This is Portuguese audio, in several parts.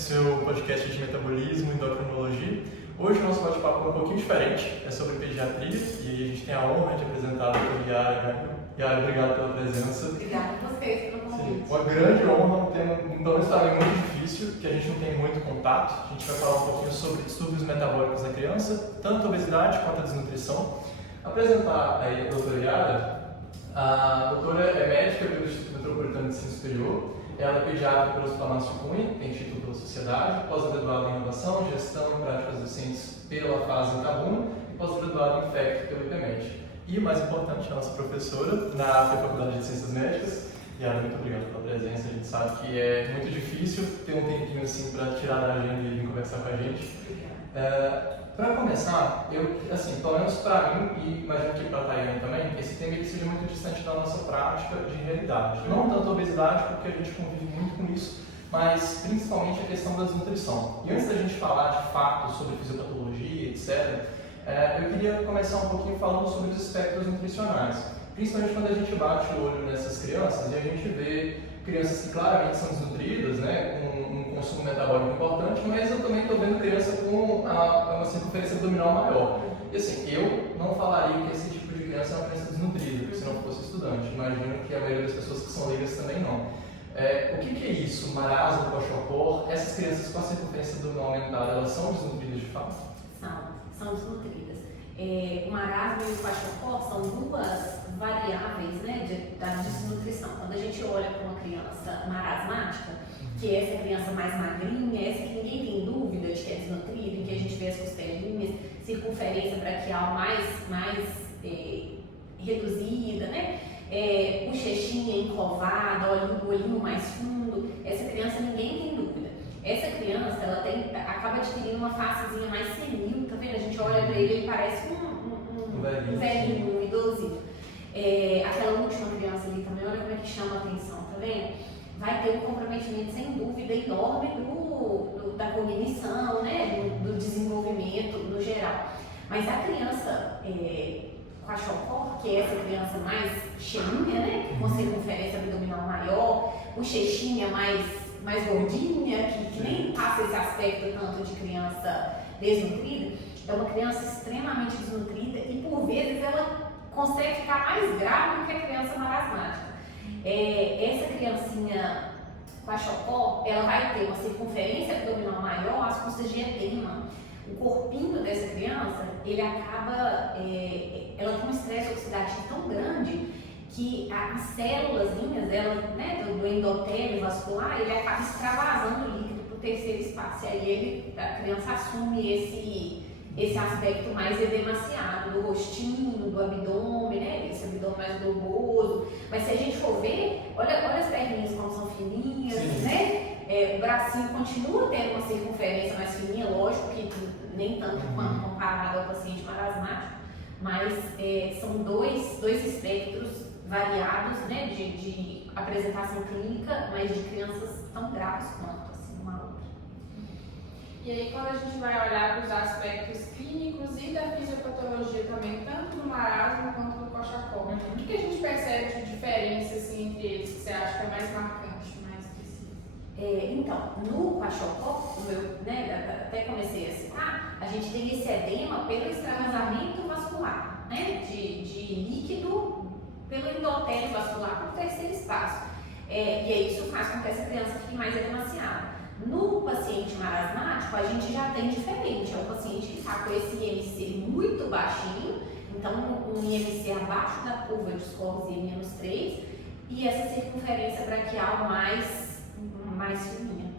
seu podcast de metabolismo e endocrinologia. Hoje o nosso bate-papo é um pouquinho diferente, é sobre pediatria, e aí a gente tem a honra de apresentar a doutora Yara. Yara, obrigado pela presença. Obrigada a vocês pelo convite. Uma grande honra, um tema, pelo menos para mim, muito difícil, que a gente não tem muito contato. A gente vai falar um pouquinho sobre distúrbios metabólicos na criança, tanto a obesidade quanto a desnutrição. Apresentar aí a doutora Yara. A doutora é médica pelo Instituto Metropolitano de Ensino Superior, ela é pediatra pelo Hospital Márcio Cunha, tem título pela Sociedade, pós-graduada em Inovação, Gestão e Práticas Docentes pela FASA em Itabuna e pós-graduada em FEC pelo IPMED. E, o mais importante, a nossa professora na Faculdade de Ciências Médicas. Yara, muito obrigado pela presença, a gente sabe que é muito difícil ter um tempinho assim para tirar da agenda e vir conversar com a gente. Para começar, pelo menos para mim, e imagino que para a Tayane também, esse tema ele seja muito distante da nossa prática de realidade. Não tanto a obesidade, porque a gente convive muito com isso, mas principalmente a questão da desnutrição. E antes da gente falar de fato sobre fisiopatologia, etc., eu queria começar um pouquinho falando sobre os aspectos nutricionais. Principalmente quando a gente bate o olho nessas crianças e a gente vê crianças que claramente são desnutridas, né, com um consumo metabólico importante, mas eu também estou vendo criança com uma circunferência abdominal maior. E assim, eu não falaria que esse tipo de criança é uma criança desnutrida, se não fosse estudante. Imagino que a maioria das pessoas que são leigas também não. O que é isso? Marasmo, kwashiorkor? Essas crianças com a circunferência abdominal aumentada, elas são desnutridas de fato? São desnutridas. O marasmo e o kwashiorkor são duas variáveis, né, da desnutrição. Quando a gente olha para uma criança marasmática, que é essa criança mais magrinha, essa que ninguém tem dúvida de que é desnutrida, em que a gente vê as costelinhas, circunferência braquial mais reduzida, né? Bochechinha encovada, olhinho mais fundo, essa criança ninguém tem dúvida. Essa criança, ela acaba adquirindo uma facezinha mais senil, tá vendo? A gente olha para ele parece um velhinho, um idosinho. Aquela última criança ali também, olha como é que chama a atenção, tá vendo? Vai ter um comprometimento sem dúvida enorme da cognição, né? do desenvolvimento no geral. Mas a criança kwashiorkor, que é essa criança mais cheinha, né? Com circunferência abdominal maior, bochechinha mais gordinha, que nem passa esse aspecto tanto de criança desnutrida, é uma criança extremamente desnutrida e por vezes ela consegue ficar mais grave do que a criança marasmática. Essa criancinha kwashiorkor, ela vai ter uma circunferência abdominal maior, as custas de edema. O corpinho dessa criança, ele acaba, ela tem um estresse oxidativo tão grande que as células dela, né, do endotélio vascular, ele acaba extravasando o líquido para o terceiro espaço. E aí a criança assume esse aspecto mais edemaciado do rostinho, do abdômen, né, esse abdômen mais globoso. Mas se a gente for ver, olha as perninhas como são fininhas, né? O bracinho continua tendo uma circunferência mais fininha, lógico que nem tanto quanto comparado ao paciente marasmático, mas são dois espectros variados, né, de apresentação clínica, mas de crianças tão graves quanto assim, uma outra. E aí, quando a gente vai olhar para os aspectos clínicos e da fisiopatologia também, tanto no marasmo quanto no kwashiorkor, o que a gente percebe de diferença assim, entre eles, que você acha que é mais marcante, mais específico? Então, no kwashiorkor, né, até comecei a citar, a gente tem esse edema pelo extravasamento vascular, né, de líquido pelo endotélio vascular para o terceiro espaço. E aí isso faz com que essa criança fique mais edemaciada. No paciente marasmático, a gente já tem diferente. É um paciente que está com esse IMC muito baixinho, então um IMC abaixo da curva de Scorsese -3 e essa circunferência braquial mais fininha.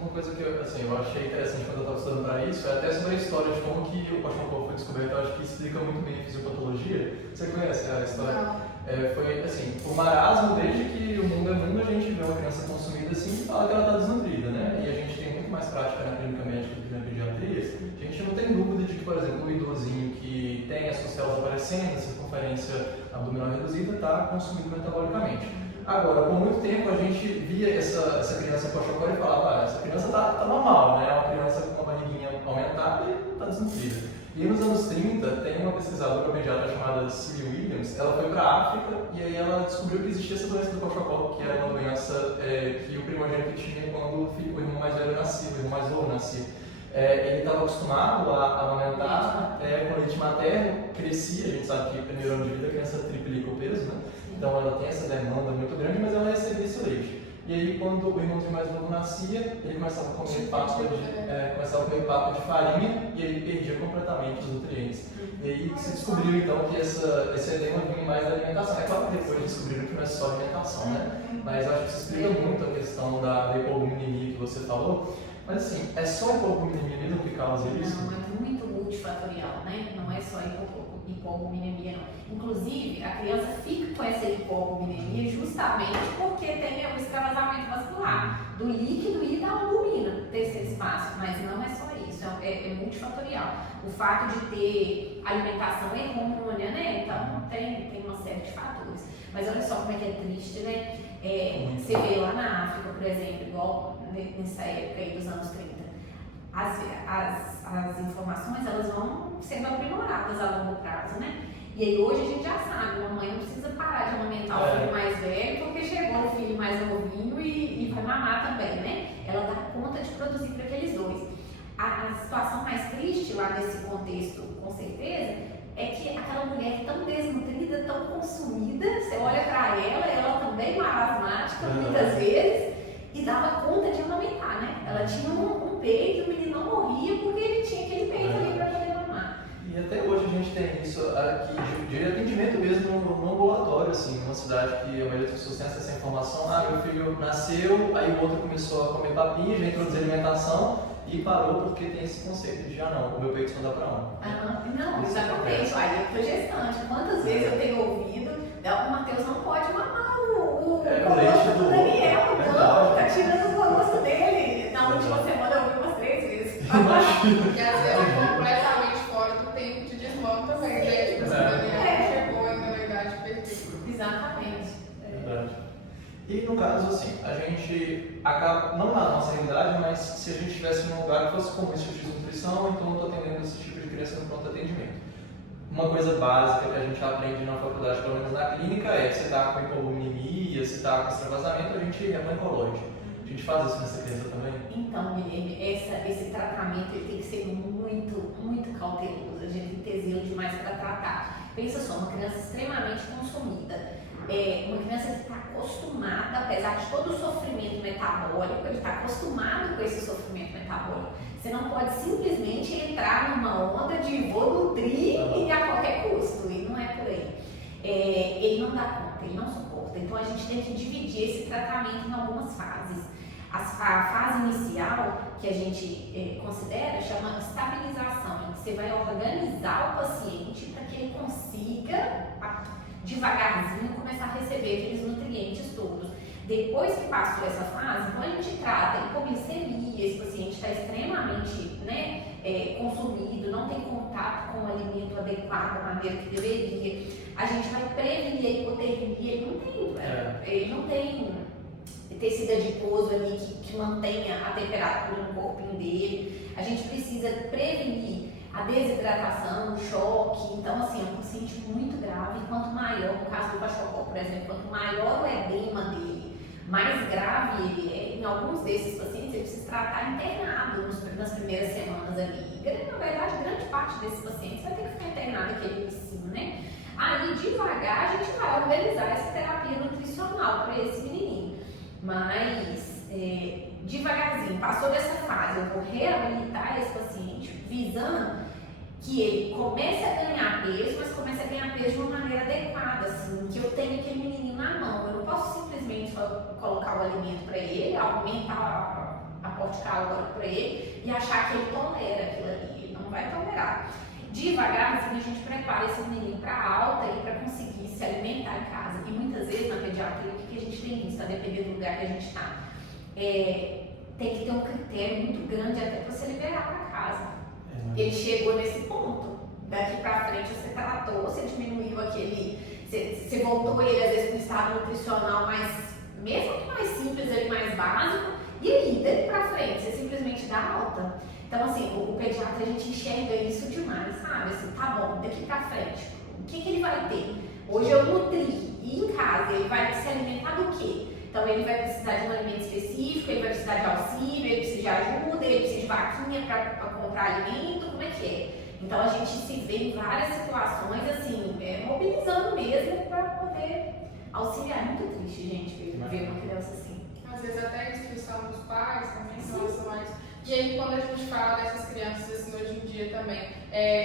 Uma coisa que eu achei interessante quando eu estava estudando para isso é até sobre a história de como que o kwashiorkor foi descoberto. Eu acho que explica muito bem a fisiopatologia. Você conhece a história? Não. Foi assim, o marasmo, desde que o mundo é mundo, a gente vê uma criança consumida assim e fala que ela está desnutrida, né? E a gente tem muito mais prática na clínica médica do que na pediatria. A gente não tem dúvida de que, por exemplo, um idosinho que tem as suas células aparecendo, a circunferência abdominal reduzida, está consumido metabolicamente. Agora, por muito tempo a gente via essa criança kwashiorkor e falava, essa criança está normal, né? É uma criança com uma barriguinha aumentada e está desnutrida. E nos anos 30, tem uma pesquisadora pediatra chamada Cilly Williams, ela foi para a África e aí ela descobriu que existia essa doença do kwashiorkor, que era uma doença que o primogênito tinha quando o irmão mais velho nascia, o irmão mais novo nascia. Ele estava acostumado a amamentar com leite materno, crescia, a gente sabe que no primeiro ano de vida a criança triplica o peso, né? Então ela tem essa demanda muito grande, mas ela recebia esse leite. E aí quando o irmãozinho mais novo nascia, ele começava a comer pasta de farinha e ele perdia completamente os nutrientes. E aí se descobriu então que esse edema vinha mais da alimentação. É claro que depois descobriram que não é só alimentação, né? Mas eu acho que isso explica muito a questão da hipoglucemia que você falou. Mas assim, é só a hipoglucemia mesmo que causa isso? Não, é muito multifatorial, né? Não é só hipoglucemia, não. Inclusive, a criança fica com essa hipoglucemia justamente porque tem o extravasamento vascular do líquido e da albumina, terceiro espaço, mas não é só isso, é multifatorial. O fato de ter alimentação errônea, né? Então tem uma série de fatores. Mas olha só como é que é triste, né? Você vê lá na África, por exemplo, igual nessa época aí dos anos 30, as informações elas vão sendo aprimoradas a longo prazo, né? E aí hoje a gente já sabe, uma mãe não precisa parar de amamentar o filho mais velho porque chegou no filho mais novinho e vai mamar também, né? Ela dá conta de produzir para aqueles dois. A situação mais triste lá nesse contexto, com certeza, é que aquela mulher tão desnutrida, tão consumida, você olha para ela também marasmática muitas vezes, e dava conta de amamentar, né? Ela tinha um peito e o menino não morria porque ele tinha aquele peito ali para poder mamar. E até hoje a gente tem isso aqui de atendimento mesmo no ambulatório, assim, numa cidade que a maioria das pessoas tem essa informação. Meu filho nasceu, aí o outro começou a comer papinha, já introduziu alimentação e parou porque tem esse conceito de o meu peito só dá para um. Não, exatamente. Aí eu tô gestante. Quantas vezes eu tenho ouvido, o Matheus não pode mamar o gosto do Daniel, não, tá tirando o gosto dele. Na última semana eu ouvi umas 3 vezes. E às vezes é completamente fora do tempo de desmame também, né? Tipo assim, o Daniel chegou ainda na idade perfeita. Exatamente. Verdade. E no caso, assim, a gente acaba, não na nossa realidade, mas se a gente estivesse num lugar que fosse com esse tipo de nutrição, então eu estou atendendo esse tipo de criança no pronto atendimento. Uma coisa básica que a gente aprende na faculdade, pelo menos na clínica, é que você está com hipoglucemia, se está com extravasamento, a gente é mãe colóide. A gente faz isso nessa criança também? Então, Guilherme, esse tratamento ele tem que ser muito cauteloso. A gente tem que ter zelo demais para tratar. Pensa só, uma criança extremamente consumida, uma criança que está acostumada, apesar de todo o sofrimento metabólico, ele está acostumado com esse sofrimento metabólico. Você não pode simplesmente entrar numa onda de vou nutrir e a qualquer custo, e não é por aí. Ele não dá conta, ele não suporta. Então a gente tem que dividir esse tratamento em algumas fases. A fase inicial, que a gente considera, chama estabilização, em que você vai organizar o paciente para que ele consiga, devagarzinho, começar a receber aqueles nutrientes todos. Depois que passou essa fase, então a gente trata hipoglicemia, esse paciente está extremamente consumido, não tem contato com o alimento adequado da maneira que deveria. A gente vai prevenir a hipotermia, ele não tem tecido adiposo ali que mantenha a temperatura no corpinho dele. A gente precisa prevenir a desidratação, o choque. Então, assim, é um paciente muito grave. Quanto maior, no caso do kwashiorkor, por exemplo, quanto maior o edema dele, mais grave ele é. Em alguns desses pacientes, ele precisa tratar internado nas primeiras semanas ali. Na verdade, grande parte desses pacientes vai ter que ficar internado aquele início, né? Aí, devagar, a gente vai organizar essa terapia nutricional para esse menininho. Mas, devagarzinho, passou dessa fase, eu vou reabilitar esse paciente, visando que ele comece a ganhar peso, mas comece a ganhar peso de uma maneira adequada, assim, que eu tenha aquele menininho na mão. Eu não posso simplesmente só colocar o alimento para ele, aumentar aporte calórico para ele e achar que ele tolera aquilo ali. Ele não vai tolerar. Devagarzinho a gente prepara esse menino para alta e para conseguir se alimentar em casa. E muitas vezes na pediatria, o que a gente tem visto, a depender do lugar que a gente está, tem que ter um critério muito grande até para você liberar para casa. Ele chegou nesse ponto. Daqui para frente você tratou, você diminuiu aquele. Você voltou ele às vezes para um estado nutricional mesmo que mais simples, ali, mais básico, e aí, daqui para frente, você simplesmente dá alta. Então Então, assim, o pediatra, a gente enxerga isso demais, sabe? Assim, tá bom, daqui pra frente, o que ele vai ter? Hoje eu nutri, e em casa, ele vai se alimentar do quê? Então, ele vai precisar de um alimento específico, ele vai precisar de auxílio, ele precisa de ajuda, ele precisa de vaquinha para comprar alimento, como é que é? Então, a gente se vê em várias situações, assim, mobilizando mesmo para poder auxiliar. É muito triste, gente, ver uma criança assim. Às vezes até a inscrição dos pais também em relação a isso. E aí, quando a gente fala dessas crianças assim, hoje em dia também,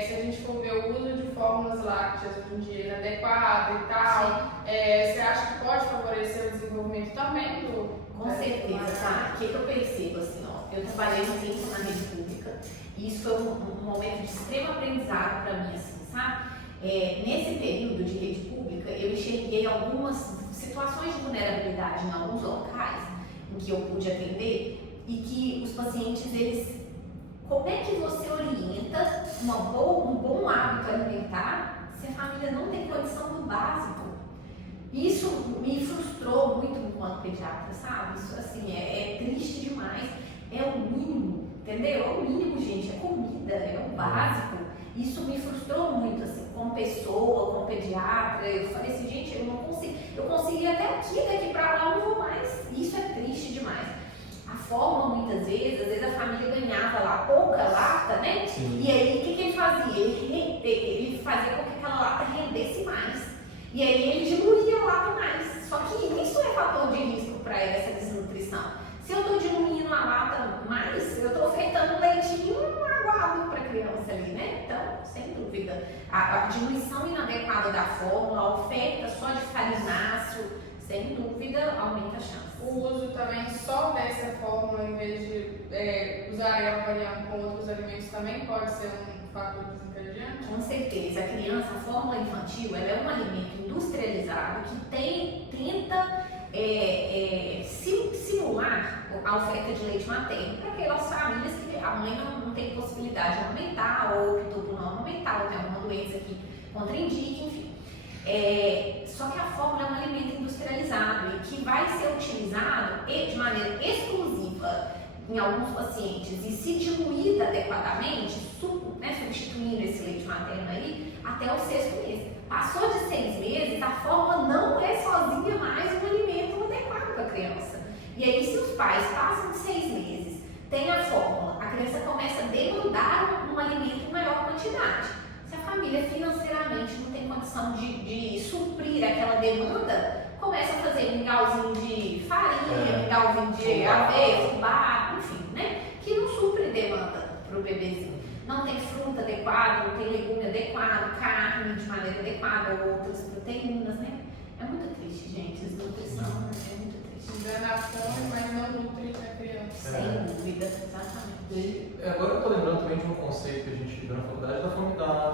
se a gente for ver o uso de fórmulas lácteas hoje em dia inadequado e tal, você acha que pode favorecer o desenvolvimento também do... Com certeza, tá? O que eu percebo, assim, ó, eu trabalhei um tempo na rede pública e isso foi um momento de extremo aprendizado para mim, assim, sabe? Nesse período de rede pública, eu enxerguei algumas situações de vulnerabilidade em alguns locais em que eu pude atender e que os pacientes, como é que você orienta um bom hábito alimentar se a família não tem condição do básico? Isso me frustrou muito enquanto pediatra, sabe? Isso, assim, é triste demais, é o mínimo, entendeu? É o mínimo, gente, é comida, é o básico. Isso me frustrou muito, assim, como pessoa, como pediatra. Eu falei assim, gente, eu não consigo, eu consegui até aqui, daqui pra lá eu não vou mais. Isso é triste demais. A fórmula, muitas vezes, às vezes a família ganhava lá pouca lata, né? Sim. E aí, o que ele fazia? Ele fazia com que aquela lata rendesse mais. E aí, ele diluía a lata mais. Só que isso é fator de risco para essa desnutrição. Se eu estou diluindo a lata mais, eu estou ofertando leitinho aguado para a criança ali, né? Então, sem dúvida, a diluição inadequada da fórmula, a oferta só de farináceo, sem dúvida, aumenta a chance. O uso também só dessa fórmula, em vez de usar ela variando com outros alimentos, também pode ser um fator desencadeante? Com certeza. A criança, a fórmula infantil, ela é um alimento industrializado que tenta simular a oferta de leite materno para aquelas famílias que a mãe não tem possibilidade de amamentar ou optou por não amamentar ou tem alguma doença que contraindique, enfim. Só que a fórmula é um alimento industrializado e que vai ser utilizado de maneira exclusiva em alguns pacientes e se diluída adequadamente, substituindo esse leite materno aí, até o 6º mês. Passou de 6 meses, a fórmula não é sozinha mais um alimento adequado para a criança. E aí, se os pais passam de 6 meses, tem a fórmula, a criança começa a demandar um alimento em maior quantidade. Se a família financeiramente não tem condição de suprir aquela demanda, começa a fazer mingauzinho de farinha, mingauzinho de aveia, fubá, enfim, né? Que não supre demanda para o bebezinho. Não tem fruta adequada, não tem legume adequado, carne de maneira adequada, ou outras proteínas, né? É muito triste, gente, desnutrição é muito triste. Engana a fome, mas não nutre a criança. Sem dúvida, exatamente. E agora eu estou lembrando também de um conceito que a gente viu na faculdade da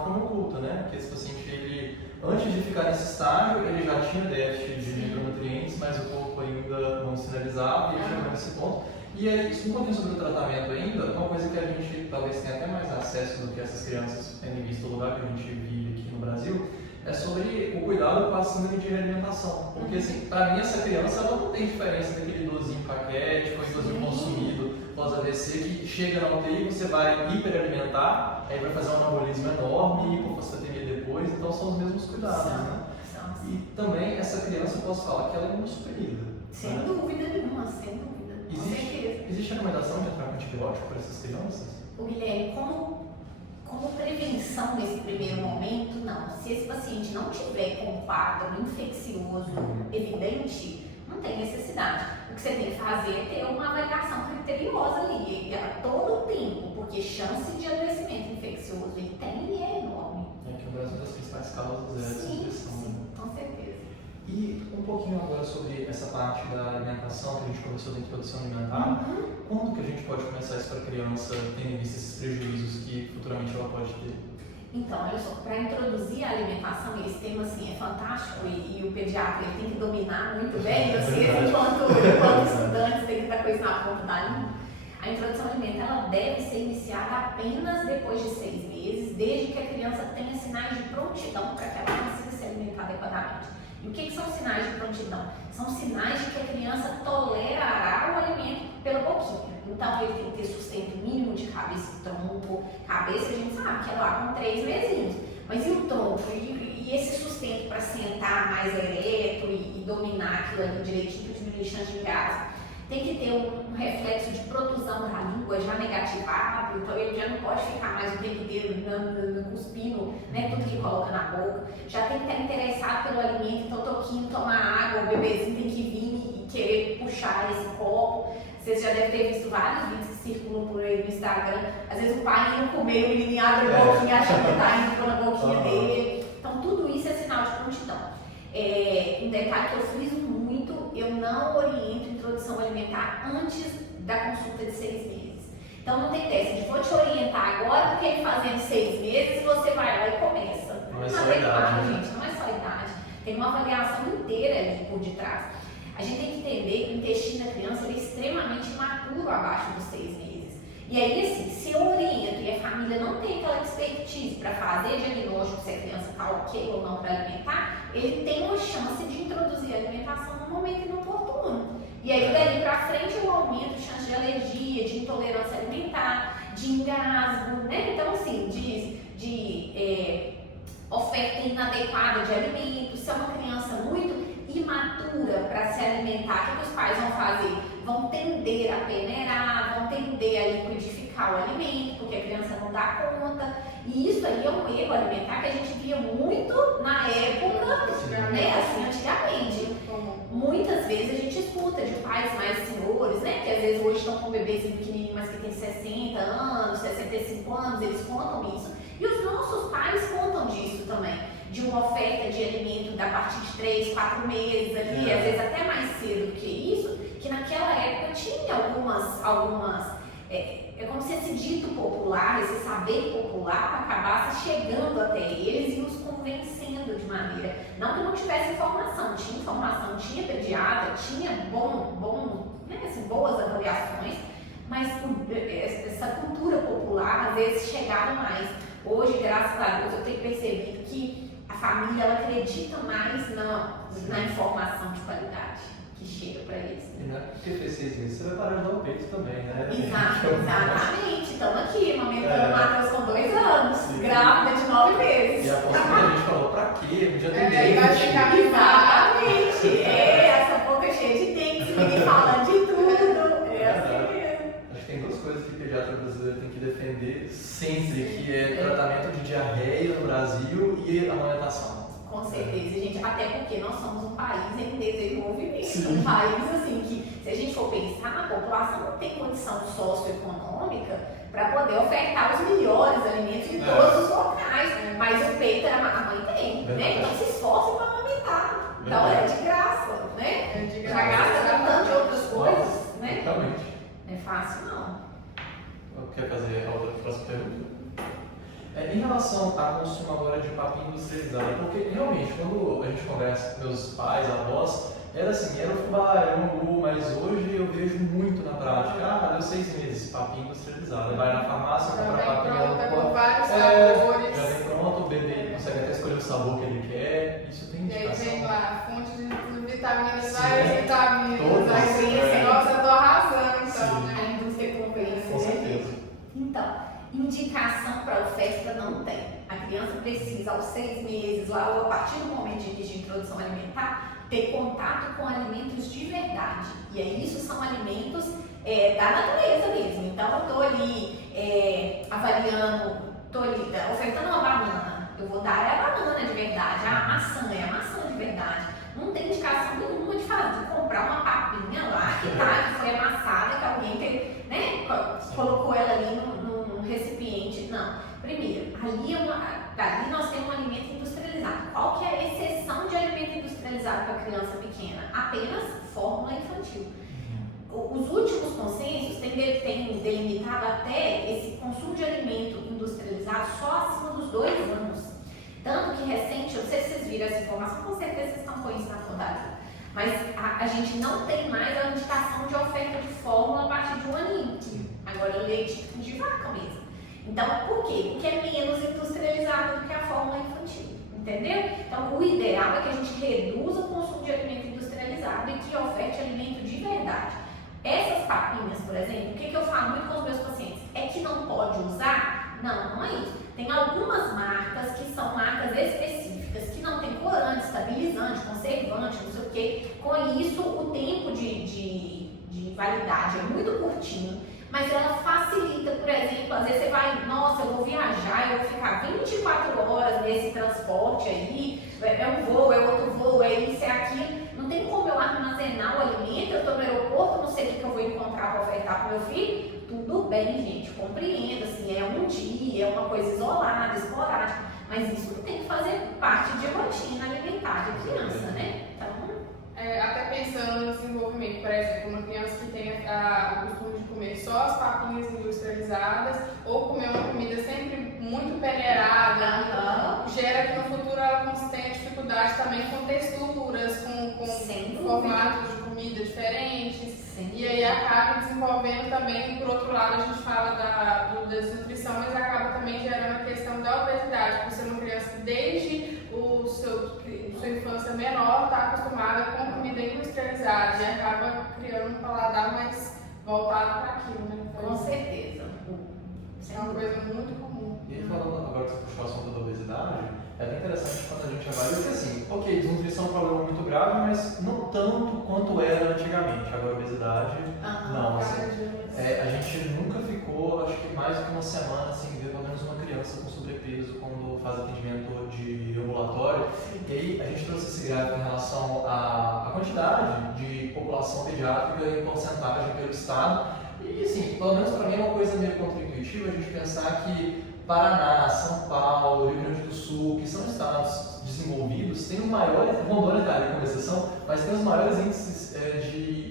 fome oculta, né? Que esse paciente, ele, antes de ficar nesse estágio, ele já tinha déficit de micronutrientes, mas o corpo ainda não sinalizava e ele chegou nesse ponto. E aí, um pouquinho sobre o tratamento ainda, uma coisa que a gente talvez tenha até mais acesso do que essas crianças tendo visto o lugar que a gente vive aqui no Brasil, é sobre o cuidado com a síndrome de realimentação. Porque, assim, para mim, essa criança ela não tem diferença daquele idosinho paquete, ou idosinho consumido, pós-AVC, que chega na UTI, você vai hiperalimentar, aí vai fazer um anabolismo enorme, hipofosfatemia depois, então são os mesmos cuidados, né? E também, essa criança, eu posso falar que ela é imunossuprimida. Sem dúvida nenhuma, sem dúvida. Existe a recomendação de entrar com antibiótico para essas crianças? O Guilherme, como prevenção nesse primeiro momento, não. Se esse paciente não tiver com quadro infeccioso evidente, não tem necessidade. O que você tem que fazer é ter uma avaliação criteriosa ali, a todo tempo, porque chance de adoecimento infeccioso ele tem e é enorme. É que o Brasil é das principais causas dessa infecção. Sim, com certeza. E um pouquinho agora sobre essa parte da alimentação que a gente conversou da introdução alimentar. Quando que a gente pode começar isso para a criança, tendo em vista esses prejuízos que futuramente ela pode ter? Então, olha só, para introduzir a alimentação, esse tema assim, é fantástico e o pediatra ele tem que dominar muito bem, vocês enquanto estudantes tem que estar com isso na ponta da língua. A introdução alimentar ela deve ser iniciada apenas depois de 6 meses, desde que a criança tenha sinais de prontidão para que ela consiga se alimentar adequadamente. E o que são sinais de prontidão? São sinais de que a criança tolerará o alimento pela boquinha. Então ele tem que ter sustento mínimo de cabeça e tronco. Cabeça a gente sabe que é lá com 3 mesinhos. Mas e o tronco? E esse sustento para sentar mais ereto e dominar aquilo ali direitinho, para diminuir chance de engasgo? Tem que ter um reflexo de protusão da língua já negativado, então ele já não pode ficar mais o tempo inteiro cuspindo, né, tudo que coloca na boca. Já tem que estar interessado pelo alimento, então toquinho, tomar água, o bebezinho tem que vir e querer puxar esse copo. Vocês já devem ter visto vários vídeos que circulam por aí no Instagram. Às vezes o pai indo comer, o menino abre a boquinha achando que está indo pela boquinha dele. Então tudo isso é sinal de prontidão. Um detalhe que eu friso muito, eu não oriento introdução alimentar antes da consulta de 6 meses. Então não tem dessa, de vou te orientar agora, porque ele fazendo 6 meses, você vai lá e começa. Não é só idade, gente, não é só idade. Tem uma avaliação inteira ali por detrás. A gente tem que entender que o intestino da criança ele é extremamente imaturo abaixo dos 6 meses. E aí, assim, se eu oriento e a família não tem aquela expertise para fazer diagnóstico se a criança está ok ou não para alimentar, ele tem uma chance de introduzir a alimentação no momento inoportuno. E aí, daí para frente, eu aumento a chance de alergia, de intolerância alimentar, de engasgo, né? Então, assim, de oferta inadequada de alimentos. Se é uma criança muito imatura para se alimentar, o que os pais vão fazer? Vão tender a peneirar, vão tender a liquidificar o alimento, porque a criança não dá conta. E isso aí é um erro alimentar que a gente via muito na época, né? Assim, antigamente. Muitas vezes a gente escuta de pais mais senhores, né? Que às vezes hoje estão com um bebezinho pequenininho, mas que tem 60 anos, 65 anos, eles contam isso. E os nossos pais contam disso também, de uma oferta de alimento a partir de 3, 4 meses ali, às vezes até mais cedo do que isso, que naquela época tinha algumas é como se esse dito popular, esse saber popular acabasse chegando até eles e os convencendo de maneira, não que não tivesse informação, tinha pediatra, tinha né, assim, boas avaliações, mas essa cultura popular às vezes chegava mais. Hoje, graças a Deus, eu tenho percebido que a família ela acredita mais na informação de qualidade que chega para eles. E não é porque fez 6 meses, você vai parar de dar o peito também, né? Exatamente. Estamos aqui, amamentando o Matheus com 2 anos, grávida de 9 meses. E a pouco a gente falou, pra quê? Podia ter dente. Exatamente. Essa boca cheia de dentes, ninguém falando de tudo. Assim mesmo. Acho que tem 2 coisas que o pediatra brasileiro tem que defender sempre, que é tratamento de diarreia no Brasil e amamentação. Com certeza, gente, até porque nós somos um país em desenvolvimento, um país assim que, se a gente for pensar, a população não tem condição socioeconômica para poder ofertar os melhores alimentos em todos os locais, mas o peito a mãe tem, né? Então se esforça para amamentar, então é de graça, né? Já gasta tanto de outras coisas, né? Realmente. Não é fácil não. Quer fazer a outra próxima pergunta? Em relação à consumadora de papinho industrializado, porque realmente quando a gente conversa com meus pais, avós, era assim, era o fubá, era o angu, mas hoje eu vejo muito na prática, deu 6 meses, papinho industrializado, vai na farmácia, compra papinho, com vários sabores. já vem pronto, o bebê consegue até escolher o sabor que ele quer, isso tem E aí indicação. vem lá, fonte de vitaminas, várias vitaminas, todas, aí nossa, eu tô arrasando então, A né? indústria compensa, Com certeza. Então, indicação para oferta não tem. A criança precisa, aos 6 meses, lá, ou a partir do momento de introdução alimentar, ter contato com alimentos de verdade. E aí, isso são alimentos da natureza mesmo. Então, eu estou ali avaliando, estou ali ofertando uma banana. Eu vou dar a banana de verdade, a maçã é a maçã de verdade. Não tem indicação nenhuma de comprar uma papinha lá que foi amassada, que alguém colocou ela ali num recipiente. Não. Primeiro, ali nós temos um alimento industrializado. Qual que é a exceção de alimento industrializado para criança pequena? Apenas fórmula infantil. Os últimos consensos têm delimitado até esse consumo de alimento industrializado só acima dos 2 anos. Tanto que recente, eu não sei se vocês viram essa informação, com certeza vocês estão com isso na fundada. Mas a gente não tem mais a indicação de oferta de fórmula a partir de 1 aninho. Agora o leite de vaca mesmo. Então, por quê? Porque é menos industrializado do que a fórmula infantil. Entendeu? Então, o ideal é que a gente reduza o consumo de alimento industrializado e que oferte alimento de verdade. Essas papinhas eu falo muito com os meus pacientes? É que não pode usar? Não, não é isso. Tem algumas marcas que são marcas específicas, que não tem corante, estabilizante, conservante, não sei o quê. Com isso, o tempo de validade é muito curtinho, mas ela facilita, por exemplo, às vezes você vai, nossa, eu vou viajar, eu vou ficar 24 horas nesse transporte aí, é um voo, é outro voo, é isso, é aquilo. Não tem como eu armazenar o alimento, eu estou no aeroporto, não sei o que eu vou encontrar para ofertar para o meu filho. Tudo bem, gente, compreendo, assim, é um dia, é uma coisa isolada, esporádica, mas isso tem que fazer parte de rotina alimentar de criança, né? Então, até pensando no desenvolvimento, por exemplo, uma criança que tem o costume de comer só as papinhas industrializadas ou comer uma comida sempre muito peneirada, gera que no futuro ela tenha dificuldade também com texturas, com formatos de comida diferentes. E aí acaba desenvolvendo também, por outro lado, a gente fala da desnutrição, mas acaba também gerando a questão da obesidade, por ser uma criança que desde sua infância menor está acostumada com comida industrializada e acaba criando um paladar mais voltado para aquilo, né? Com certeza. Isso é uma coisa muito comum. E falando agora que você puxou o assunto da obesidade, é bem interessante quando a gente avalia que assim, ok, desnutrição é um problema muito grave, mas não tanto quanto era antigamente. Agora a obesidade, não, assim, a gente nunca ficou, acho que mais do que uma semana sem ver pelo menos uma criança com sobrepeso quando faz atendimento de ambulatório. E aí a gente trouxe esse gráfico em relação à quantidade de população pediátrica em porcentagem pelo estado. E assim, pelo menos para mim é uma coisa meio contra-intuitiva a gente pensar que Paraná, São Paulo, Rio Grande do Sul, que são estados desenvolvidos, têm os maiores, Rondônia está ali como exceção, mas tem os maiores índices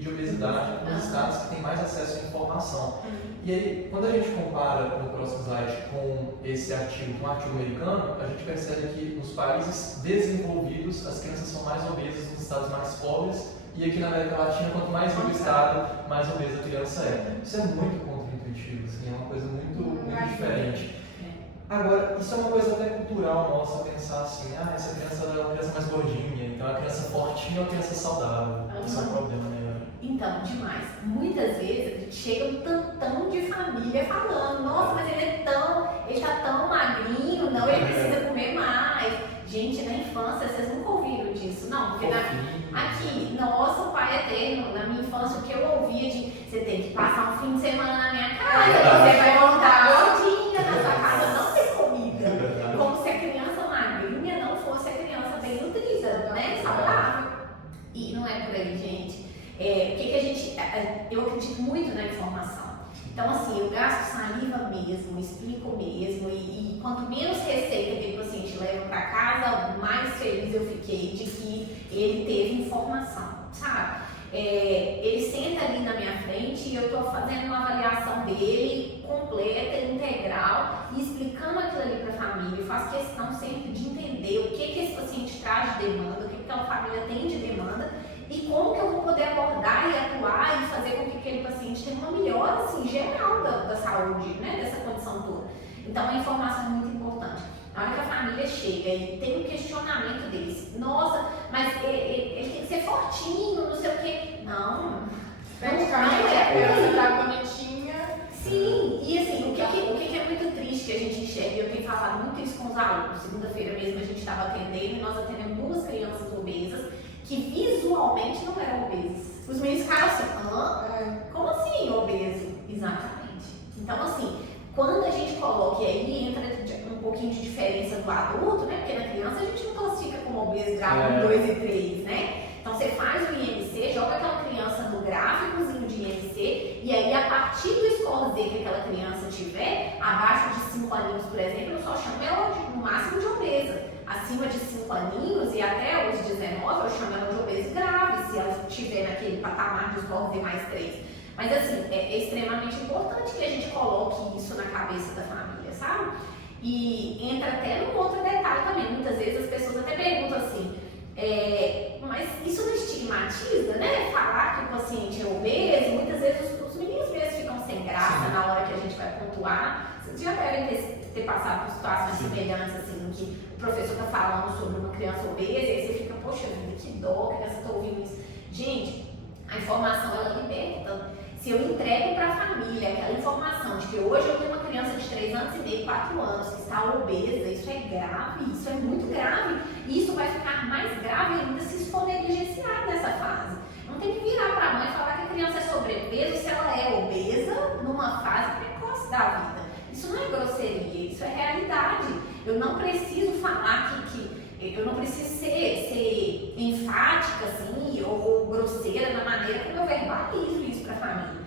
de obesidade, os estados que têm mais acesso à informação. E aí, quando a gente compara no próximo slide com esse artigo, com um artigo americano, a gente percebe que nos países desenvolvidos as crianças são mais obesas nos estados mais pobres, e aqui na América Latina, quanto mais rico o estado, mais obesa a criança é. Isso é muito contra-intuitivo, assim, é uma coisa muito diferente. Agora, isso é uma coisa até cultural nossa, pensar assim, essa criança é uma criança mais gordinha, então é uma criança fortinha ou uma criança saudável. Isso é um problema, né? Então, demais. Muitas vezes chega um tantão de família falando, nossa, mas ele tá tão magrinho, não, ele precisa comer mais. Gente, na infância, vocês nunca ouviram disso, não? Porque aqui, nosso pai eterno, na minha infância, o que eu ouvia de você tem que passar um fim de semana na minha casa, você vai voltar gordinha na sua casa, não tem comida. Como se a criança magrinha não fosse a criança bem nutrida, né? Saudável. E não é por aí, gente. Eu acredito muito na informação. Então, assim, eu gasto saliva mesmo, explico mesmo, e quanto menos receita aquele paciente leva para casa, mais feliz eu fiquei de que ele teve informação, sabe? Ele senta ali na minha frente e eu estou fazendo uma avaliação dele completa, integral, e explicando aquilo ali para a família. Eu faço questão sempre de entender o que esse paciente traz de demanda, o que aquela família tem de demanda, e como que eu vou poder abordar e atuar e fazer com que aquele paciente tenha uma melhora assim, geral da saúde, né, dessa condição toda. Então a informação é muito importante. Na hora que a família chega e tem um questionamento desse, nossa, mas ele tem que ser fortinho, não sei o quê. Não é. A criança tá bonitinha. Sim, e assim, o que é muito triste que a gente enxerga, e eu tenho falado muito isso com os alunos, segunda-feira mesmo a gente estava atendendo e nós atendemos 2 crianças obesas que visualmente não eram obesas. Os meninos ficaram assim, como assim obeso? Exatamente. Então assim, quando a gente coloca, e aí entra um pouquinho de diferença do adulto, né? Porque na criança a gente não classifica como obeso grau 1, 2 e 3, né? Então você faz o IMC, joga aquela criança no gráficozinho de IMC, e aí a partir do score Z que aquela criança tiver, abaixo de 5 aninhos, por exemplo, eu só chamo ela no máximo de obesa. Acima de 5 aninhos e até os 19, eu chamo ela de obeso grave, se ela estiver naquele patamar de score Z mais 3. Mas assim, é extremamente importante que a gente coloque isso na cabeça da família, sabe? E entra até num outro detalhe também. Muitas vezes as pessoas até perguntam assim, mas isso não estigmatiza, né? Falar que o paciente é obeso, muitas vezes os meninos mesmo ficam sem graça na hora que a gente vai pontuar. Vocês já devem ter passado por situações semelhantes, assim, em que o professor está falando sobre uma criança obesa, e aí você fica, poxa vida, que dó, a criança está ouvindo isso. Gente, a informação ela liberta. Se eu entrego para a família aquela informação de que hoje eu tenho uma criança de 3 anos e meio, 4 anos, que está obesa, isso é grave, isso é muito grave. E isso vai ficar mais grave ainda se isso for negligenciado nessa fase. Não tem que virar para a mãe e falar que a criança é sobrepeso se ela é obesa numa fase precoce da vida. Isso não é grosseria, isso é realidade. Eu não preciso falar eu não preciso ser enfática assim, ou grosseira na maneira como eu verbalizo isso para a família.